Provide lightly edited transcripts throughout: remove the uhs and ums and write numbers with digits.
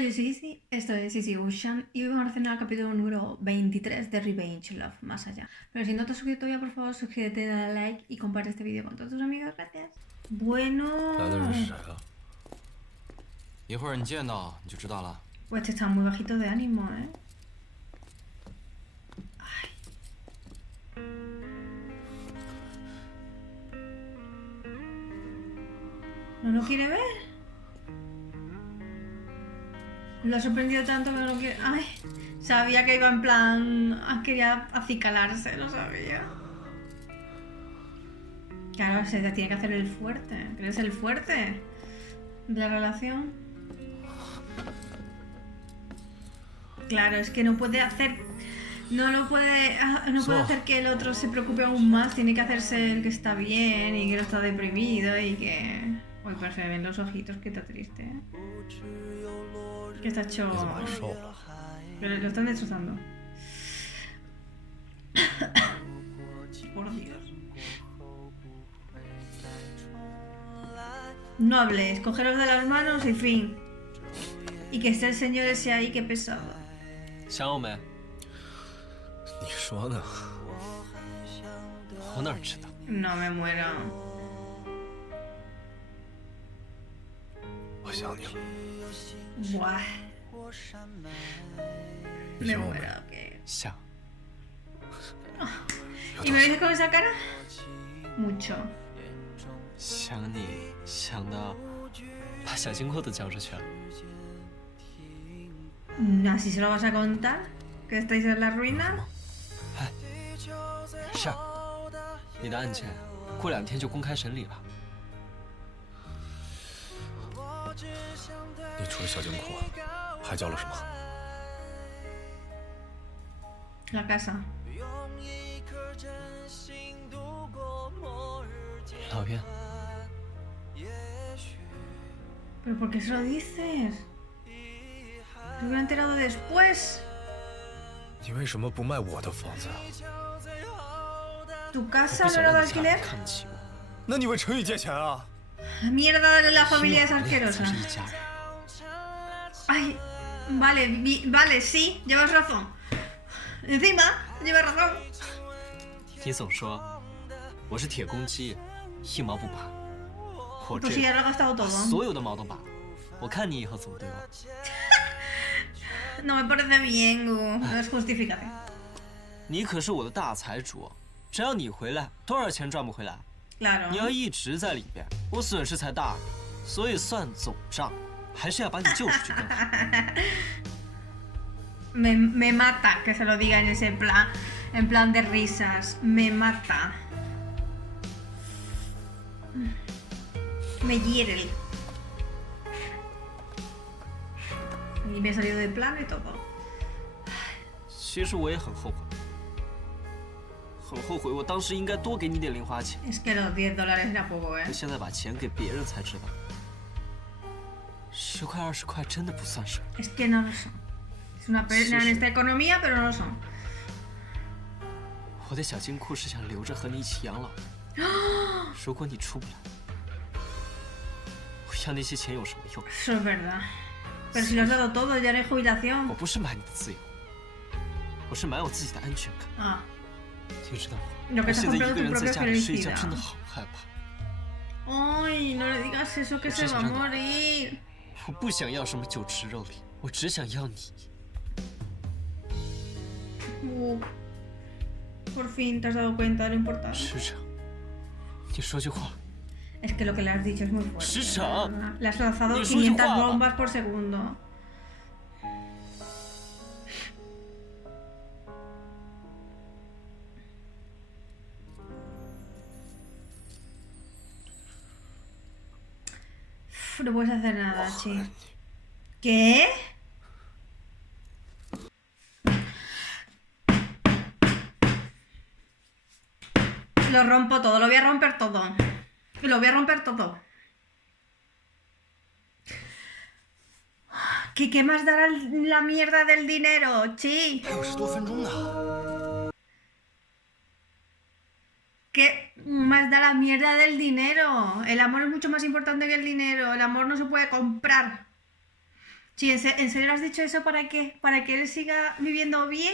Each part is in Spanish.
yo soy Sisi, esto es Sisi Ocean y hoy vamos a hacer el capítulo número 23 de Revenge Love, más allá. Pero si no te has suscrito todavía, por favor, suscríbete, dale like y comparte este vídeo con todos tus amigos, gracias. Bueno... 来的人是谁啊？一会儿你见到你就知道了。 Pues este está muy bajito de ánimo, ¿eh? Ay. ¿No lo quiere ver? Lo ha sorprendido tanto que no lo quiere... Ay, sabía que iba en plan... Quería acicalarse, lo sabía. Claro, se tiene que hacer el fuerte. ¿Crees el fuerte de la relación? Claro, es que no puede hacer... No puede hacer que el otro se preocupe aún más. Tiene que hacerse el que está bien y que no está deprimido y que... Uy, pero se le ven los ojitos, que está triste, ¿eh? Que está hecho... 你怎么还瘦了？ Pero lo están destrozando. Por Dios. No hables, cogeros de las manos y fin. Y que esté el señor ese ahí, que pesado. 想我没？你说呢？我哪知道？ No me muero. 我想你了， Buah. 你 Me 想我没？ muero, ¿qué? 想。 有 ¿Y 多 me 想？ dices con esa cara? Mucho. 想你想的，把小金库都交出去了。 ¿Así se lo vas a contar? ¿Que estáis en la ruina? 是。你的案件过2天就公开审理了。 你除了小金库，还交了什么？ La casa. 老袁， ¿Pero por qué se lo dices? Se hubiera enterado después. 你为什么不卖我的房子啊？ ¿Tu 我 casa 不 no 想 era de 让你家人 alquiler? 看不起我。 那你问陈宇借钱啊？ Mierda de la 因为 familia es 我们俩才 asquerosa. 是一家人。 Ay, vale, vale, sí, llevas razón. Encima, llevas razón. 你总说我是铁公鸡，一毛不拔。我 Pues 这 sí, ya lo he gastado 把 todo. 所有的毛都拔了。我看你以后怎么对我。 No me parece bien, Gu. No es justificación. 你可是我的大财主，只要你回来，多少钱赚不回来？ Claro. 你要一直在里边，我损失才大。所以算总账，还是要把你救出去更好。 Me mata que se lo diga en plan de risas. Me mata. Me hiere. Y me he salido de plano y todo. 其实我也很后悔，很后悔，我当时应该多给你点零花钱。 Es que los $10 era poco, 我 ¿eh? 现在把钱给别人才知道，10块20块真的不算什么。 Es que no lo son. Es una pena en esta economía, pero no lo son. 我的小金库是想留着和你一起养老。如果你出不来，我要那些钱有什么用？ Eso es verdad. Pero si lo has dado todo, ya no hay 我 jubilación. 不是买你的自由，我是买我自己的安全感。 Ah, 你知道吗？ lo que 我 te has 现在一 comprado 个 tu 人在 propia 家里睡觉， felicidad. 真的好害怕。 Ay, no le digas eso, que se va a morir. 我不想要什么酒池肉林，我只想要你。 Por fin te has dado cuenta de lo importante. 师长，你说句话。 Es que lo que le has dicho es muy fuerte. Shisha. ¿Verdad? Le has lanzado Ni 500 suyo, bombas por segundo. No puedes hacer nada, Chi. ¿Qué? Lo rompo todo, lo voy a romper todo. Lo voy a romper todo. ¿Qué más dará la mierda del dinero, Chi? 还有10多分钟呢。 ¿Qué más da la mierda del dinero? El amor es mucho más importante que el dinero. El amor no se puede comprar. Sí, ¿en serio has dicho eso para qué? ¿Para que él siga viviendo bien?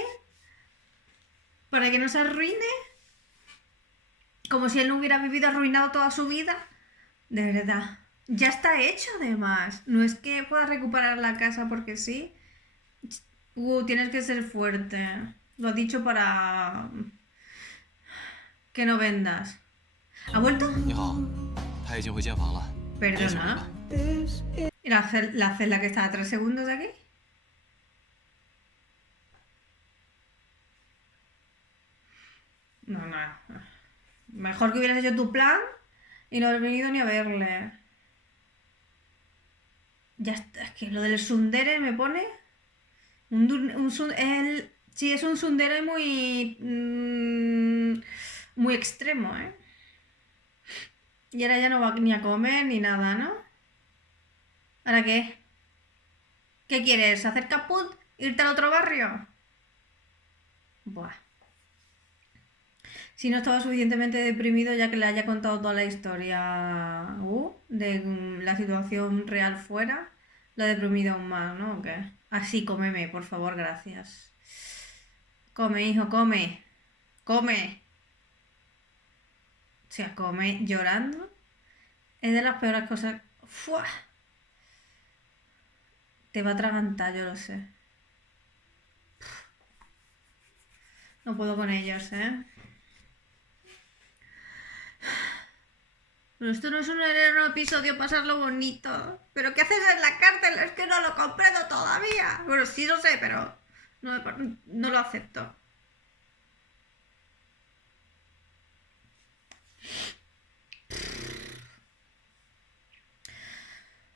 ¿Para que no se arruine? Como si él no hubiera vivido arruinado toda su vida. De verdad. Ya está hecho, además. No es que puedas recuperar la casa porque sí. Tienes que ser fuerte. Lo has dicho para que no vendas. ¿Ha vuelto? 你好，他已经回监房了。联系我 Perdona. 吧。 ¿Y la celda que está a 3 segundos de aquí? No, no. Mejor que hubieras hecho tu plan y no haber venido ni a verle. Ya está, es que lo del tsundere me pone. Sí, es un tsundere muy. Muy extremo, ¿eh? Y ahora ya no va ni a comer ni nada, ¿no? ¿Ahora qué? ¿Qué quieres? ¿Hacer caput? ¿Irte al otro barrio? Buah. Si no estaba suficientemente deprimido ya que le haya contado toda la historia de la situación real fuera, la ha deprimido aún más, ¿no? ¿O qué? Así, cómeme, por favor, gracias. Come, hijo, come. Come. O sea, come llorando. Es de las peores cosas. ¡Fua! Te va a atragantar, yo lo sé. No puedo con ellos, ¿eh? Pero esto no es un episodio pasarlo bonito. ¿Pero qué haces en la cárcel? Es que no lo comprendo todavía. Bueno, sí lo sé, pero no lo acepto.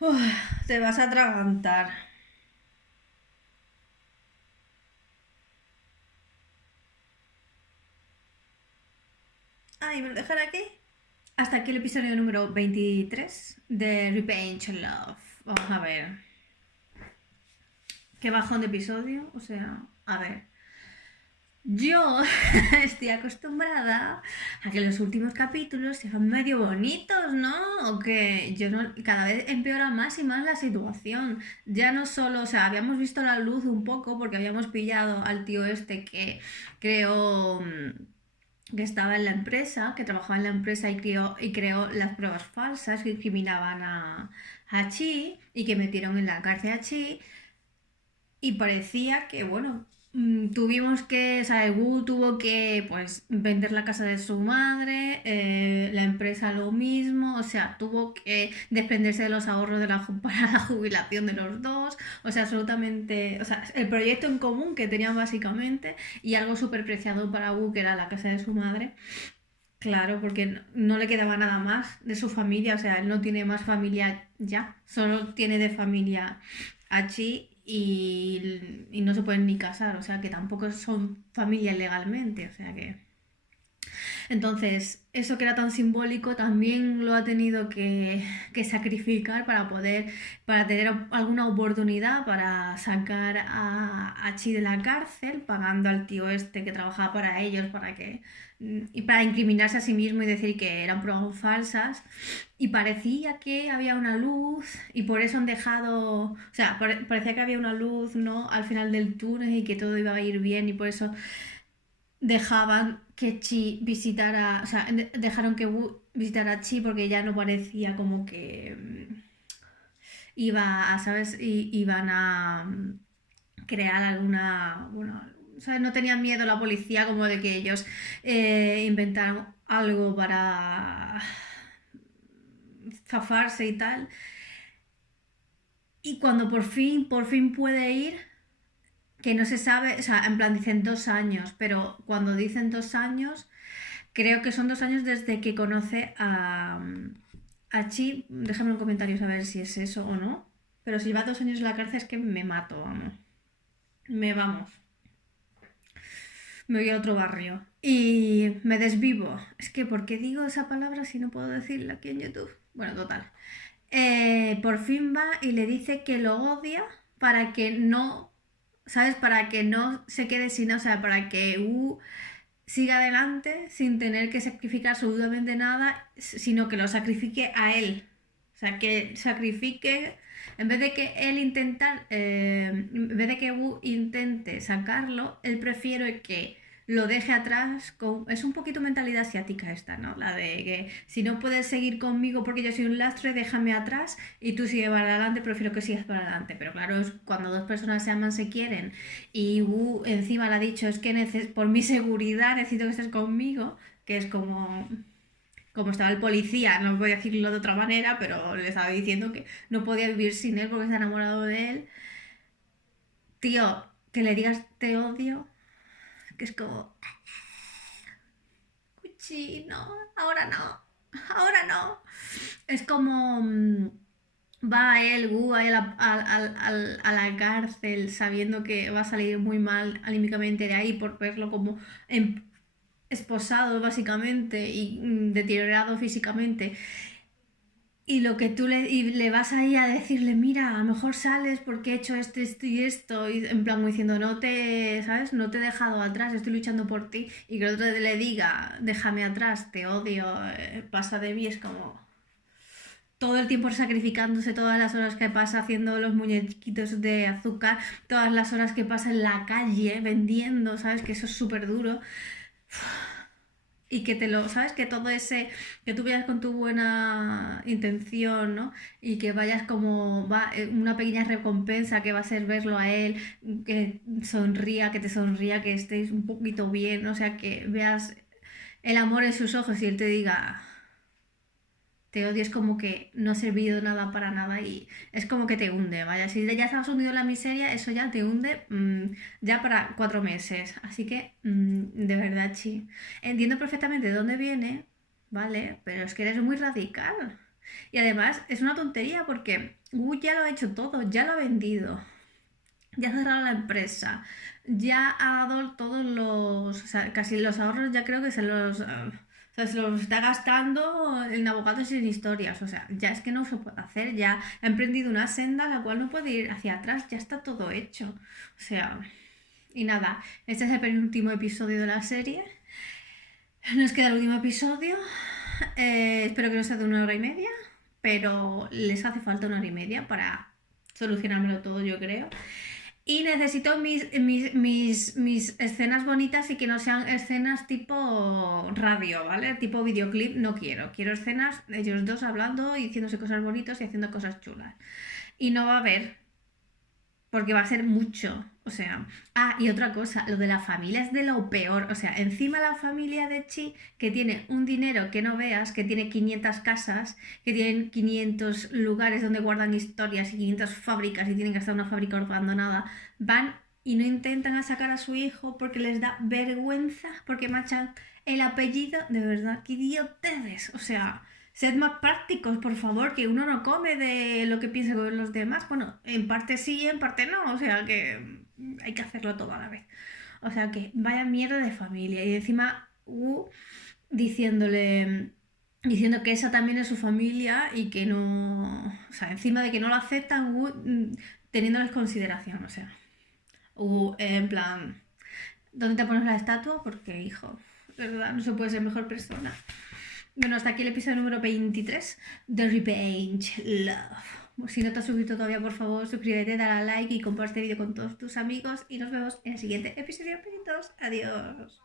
Uf, te vas a atragantar. Ay, ¿me lo dejaré aquí? Hasta aquí el episodio número 23 de Revenge Love. Vamos a ver. Qué bajón de episodio. O sea, a ver. Yo estoy acostumbrada a que los últimos capítulos sean medio bonitos, ¿no? O que yo no, cada vez empeora más y más la situación. Ya no solo, o sea, habíamos visto la luz un poco porque habíamos pillado al tío este que creó, que estaba en la empresa, que trabajaba en la empresa y creó las pruebas falsas que incriminaban a Chi y que metieron en la cárcel a Chi. Y parecía que, bueno, tuvimos que, o sea, Wu tuvo que, pues, vender la casa de su madre, la empresa lo mismo, o sea, tuvo que desprenderse de los ahorros para la jubilación de los dos, o sea, absolutamente, o sea, el proyecto en común que tenían básicamente y algo súper preciado para Wu, que era la casa de su madre. Claro, porque no le quedaba nada más de su familia, o sea, él no tiene más familia ya, solo tiene de familia a Chi y no se pueden ni casar, o sea, que tampoco son familia legalmente, o sea que... Entonces, eso que era tan simbólico también lo ha tenido que sacrificar para tener alguna oportunidad para sacar a Chi de la cárcel, pagando al tío este que trabajaba para ellos y para incriminarse a sí mismo y decir que eran pruebas falsas. Y parecía que había una luz y por eso han dejado, o sea, parecía que había una luz, ¿no? Al final del túnel y que todo iba a ir bien y por eso dejaban que Chi visitara, o sea, dejaron que Wu visitara a Chi porque ya no parecía como que iba a, ¿sabes? Iban a crear alguna, bueno, ¿sabes? No tenían miedo la policía como de que ellos inventaran algo para zafarse y tal. Y cuando por fin puede ir, que no se sabe, o sea, en plan dicen 2 años, pero cuando dicen 2 años, creo que son 2 años desde que conoce a Chi. Déjame en comentarios a ver si es eso o no. Pero si lleva 2 años en la cárcel es que me mato, vamos. Vamos. Me voy a otro barrio. Y me desvivo. Es que, ¿por qué digo esa palabra si no puedo decirla aquí en YouTube? Bueno, total. Por fin va y le dice que lo odia para que no, ¿sabes? Para que no se quede sin, o sea, para que siga adelante sin tener que sacrificar absolutamente nada, sino que lo sacrifique a él. O sea, que sacrifique En vez de que él en vez de que Wu intente sacarlo, él prefiere que lo deje atrás. Es un poquito mentalidad asiática esta, ¿no? La de que si no puedes seguir conmigo porque yo soy un lastre, déjame atrás y tú sigue para adelante, prefiero que sigas para adelante. Pero claro, es cuando dos personas se aman, se quieren y Wu encima le ha dicho, es que por mi seguridad necesito que estés conmigo, que es como estaba el policía, no voy a decirlo de otra manera, pero le estaba diciendo que no podía vivir sin él porque está enamorado de él. Tío, que le digas te odio, que es como... Cuchi, no, ahora no. Es como... va él, Wu, a la cárcel sabiendo que va a salir muy mal anímicamente de ahí por verlo como esposado básicamente y deteriorado físicamente. Y lo que tú le vas ahí a decirle, mira, a lo mejor sales porque he hecho esto y esto, y en plan diciendo, ¿sabes? No te he dejado atrás, estoy luchando por ti, y que el otro le diga, déjame atrás, te odio, pasa de mí, es como todo el tiempo sacrificándose, todas las horas que pasa haciendo los muñequitos de azúcar, todas las horas que pasa en la calle vendiendo, ¿sabes? Que eso es súper duro. Y que ¿sabes? Que todo ese, que tú vayas con tu buena intención, ¿no? Y que vayas como, una pequeña recompensa que va a ser verlo a él, que sonría, que te sonría, que estéis un poquito bien, o sea, que veas el amor en sus ojos y él te diga, te odio, es como que no ha servido nada para nada y es como que te hunde, vaya, si ya estabas hundido en la miseria, eso ya te hunde ya para 4 meses, así que de verdad, sí, entiendo perfectamente de dónde viene, ¿vale? Pero es que eres muy radical y además es una tontería porque Wu ya lo ha hecho todo, ya lo ha vendido, ya ha cerrado la empresa, ya ha dado todos o sea, casi los ahorros ya creo que se los está gastando en abogados y en historias. O sea, ya es que no se puede hacer. Ya ha emprendido una senda la cual no puede ir hacia atrás. Ya está todo hecho. O sea, y nada. Este es el penúltimo episodio de la serie. Nos queda el último episodio. Espero que no sea de 1 hora y media. Pero les hace falta 1 hora y media para solucionármelo todo, yo creo. Y necesito mis escenas bonitas y que no sean escenas tipo radio, ¿vale? Tipo videoclip no quiero. Quiero escenas de ellos dos hablando y diciéndose cosas bonitas y haciendo cosas chulas. Y no va a haber, porque va a ser mucho. O sea, y otra cosa, lo de la familia es de lo peor. O sea, encima la familia de Chi, que tiene un dinero que no veas, que tiene 500 casas, que tienen 500 lugares donde guardan historias y 500 fábricas y tienen que estar una fábrica abandonada, van y no intentan sacar a su hijo porque les da vergüenza, porque machan el apellido. De verdad, qué idioteces. O sea, sed más prácticos, por favor, que uno no come de lo que piensa con los demás. Bueno, en parte sí, en parte no. O sea, que hay que hacerlo todo a la vez. O sea, que vaya mierda de familia. Y encima diciendo que esa también es su familia y que no... O sea, encima de que no lo aceptan, teniéndoles consideración, o sea. En plan, ¿dónde te pones la estatua? Porque, hijo, de verdad, no se puede ser mejor persona. Bueno, hasta aquí el episodio número 23 de Revenge Love. Si no te has suscrito todavía, por favor, suscríbete, dale a like y comparte este vídeo con todos tus amigos. Y nos vemos en el siguiente episodio. Besitos, adiós.